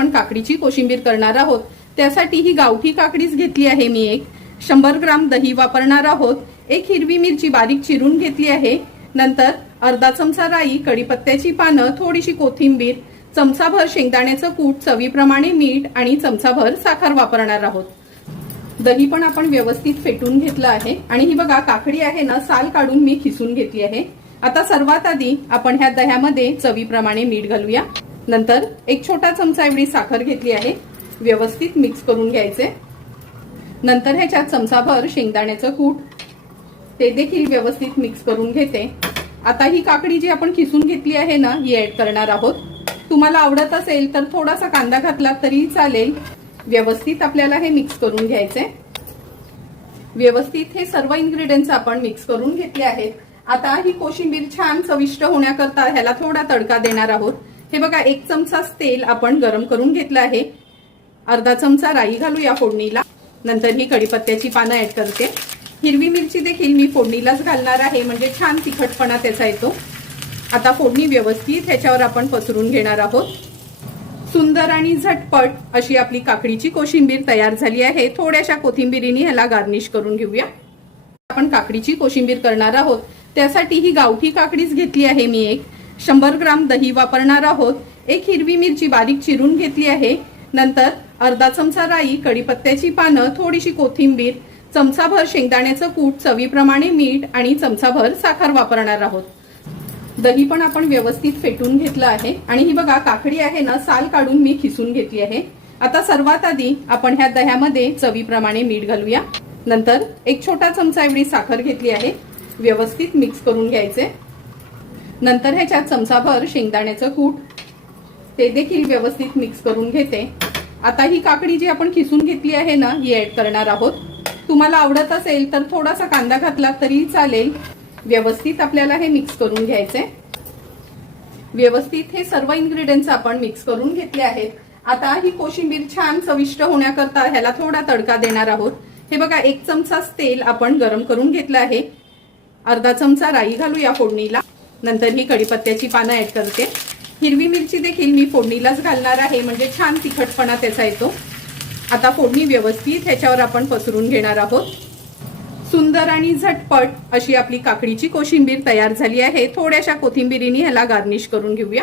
आपण काकडीची कोशिंबीर करणार आहोत। त्यासाठी ही गावठी काकडीच घेतली आहे मी एक। 100 ग्राम दही वापरणार आहोत। एक हिरवी मिरची बारीक चिरून घेतली आहे। नंतर अर्धा चमचा राई, कढीपत्त्याची पानं, थोडीशी कोथिंबीर, चमचाभर शेंगदाण्याचं कूट, चवीप्रमाणे मीठ आणि चमचाभर साखर वापरणार आहोत। दही पण आपण व्यवस्थित फेटून घेतलं आहे आणि ही बघा काकडी आहे ना, साल काढून मी खिसून घेतली आहे। आता सर्वात आधी आपण ह्या दह्यामध्ये चवीप्रमाणे मीठ घालूया। नंतर एक छोटा चमचा एवढी साखर घेतली आहे, व्यवस्थित मिक्स करून घ्यायचे। नंतर ह्याच्यात चमचाभर शेंगदाण्याचं कूट, ते देखील व्यवस्थित मिक्स करून घेते। आता ही काकडी जी आपण खिसून घेतली आहे ना, ही ऍड करणार आहोत। तुम्हाला आवडत असेल तर थोडासा कांदा घातला तरी चालेल। व्यवस्थित आपल्याला हे मिक्स करून घ्यायचे। व्यवस्थित हे सर्व इन्ग्रेडियंट्स आपण मिक्स करून घेतले आहेत। आता ही कोशिंबीर छान चविष्ट होण्याकरता ह्याला थोडा तडका देणार आहोत। हे बघा, 1 चमचा तेल आपण गरम करून घेतलं आहे। अर्धा चमचा राई घालूया फोडणीला। नंतर ही कढीपत्त्याची पानं ऍड करते। हिरवी मिरची देखील मी फोडणीलाच घालणार आहे, म्हणजे छान तिखटपणा त्याचा येतो। आता फोडणी व्यवस्थित ह्याच्यावर आपण पसरून घेणार आहोत। सुंदर आणि झटपट अशी आपली काकडीची कोशिंबीर तयार झाली आहे। थोड्याशा कोथिंबीरीने ह्याला गार्निश करून घेऊया। आपण काकडीची कोशिंबीर करणार आहोत। त्यासाठी ही गावठी काकडीच घेतली आहे मी एक। 100 ग्राम दही वापरणार आहोत। एक हिरवी मिरची बारीक चिरून घेतली आहे। नंतर अर्धा चमचा राई, कढीपत्त्याची पानं, थोडीशी कोथिंबीर, चमचाभर शेंगदाण्याचं कूट, चवीप्रमाणे मीठ आणि चमचाभर साखर वापरणार आहोत। दही पण आपण व्यवस्थित फेटून घेतलं आहे आणि ही बघा काकडी आहे ना, साल काढून मी खिसून घेतली आहे। आता सर्वात आधी आपण ह्या दह्यामध्ये चवीप्रमाणे मीठ घालूया। नंतर एक छोटा चमचा एवढी साखर घेतली आहे, व्यवस्थित मिक्स करून घ्यायचे। नंतर ह्याच्यात चमचाभर शेंगदाण्याचं कूट, ते देखील व्यवस्थित मिक्स करून घेते। आता ही काकडी जी आपण खिसून घेतली आहे ना, ही ऍड करणार आहोत। तुम्हाला आवडत असेल तर थोडासा कांदा घातला तरी चालेल। व्यवस्थित आपल्याला हे मिक्स करून घ्यायचे। व्यवस्थित हे सर्व इन्ग्रेडियंट्स आपण मिक्स करून घेतले आहेत। आता ही कोशिंबीर छान चविष्ट होण्याकरता ह्याला थोडा तडका देणार आहोत। हे बघा, 1 चमचा तेल आपण गरम करून घेतलं आहे। अर्धा चमचा राई घालूया फोडणीला। नंतर ही कढीपत्त्याची पानं ऍड करते। हिरवी मिरची देखील मी फोडणीलाच घालणार आहे, म्हणजे छान तिखटपणा त्याचा येतो। आता फोडणी व्यवस्थित ह्याच्यावर आपण पसरून घेणार आहोत। सुंदर आणि झटपट अशी आपली काकडीची कोशिंबीर तयार झाली आहे। थोड्याशा कोथिंबीरीने ह्याला गार्निश करून घेऊया।